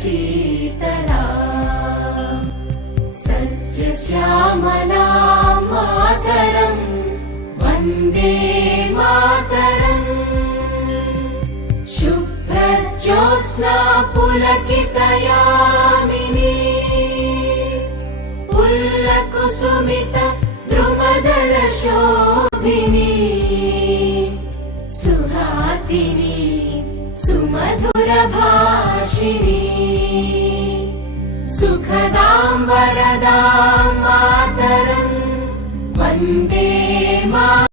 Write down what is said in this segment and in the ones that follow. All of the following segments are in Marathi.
शीतला सस्यश्यामला मातरम् वन्दे मातरम् शुभ्रज्योत्स्ना पुलकितयामिनी पुल्लकुसुमित द्रुमदलशोभिनी सुहासिनी सुमधुरभाषिणी सुखदां वरदां मातरम् वन्दे मातरम्।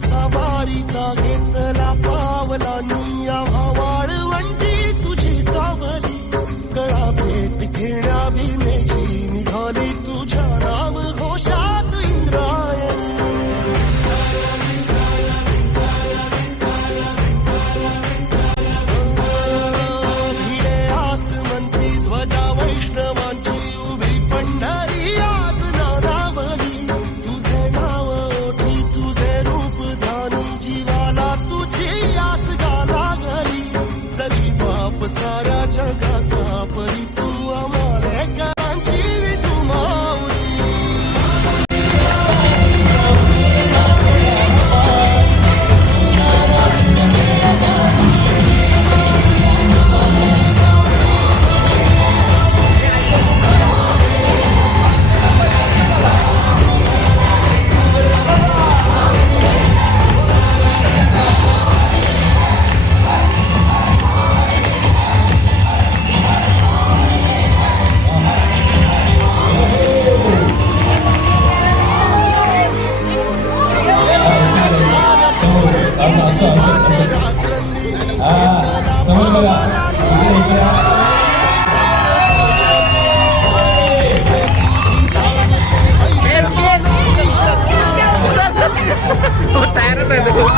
सवारीचा घेतला पावला निया वाळवंटी तुझी सावली कळा भेट घेण्या भीमेची निघाली तुझ्या नाम घोषात इंद्रायणी भिडे आसमंती ध्वजा वैष्णवांची उभी पंढरी आज नानावली तुझे नाव ओठी तुझे रूप जीवाला तुझी आस गाला गली जरी बाप साऱ्या जगाचा परी तू आम्हाला करांची विठू माऊली तयारच आहे तो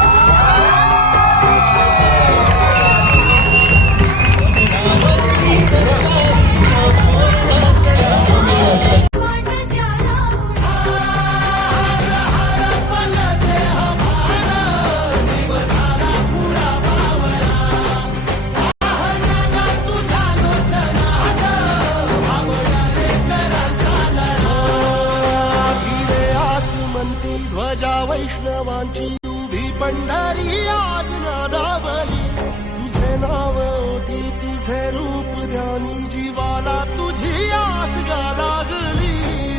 ध्वजा वैष्णवांची उभी पंढरी आज नादावली तुझे नाव ओठी तुझे रूप ध्यानी जीवाला तुझी आस गा लागली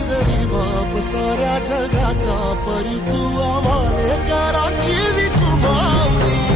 जरी बाप साऱ्या जगाचा परी तू आम्हाला कराची विठू माऊली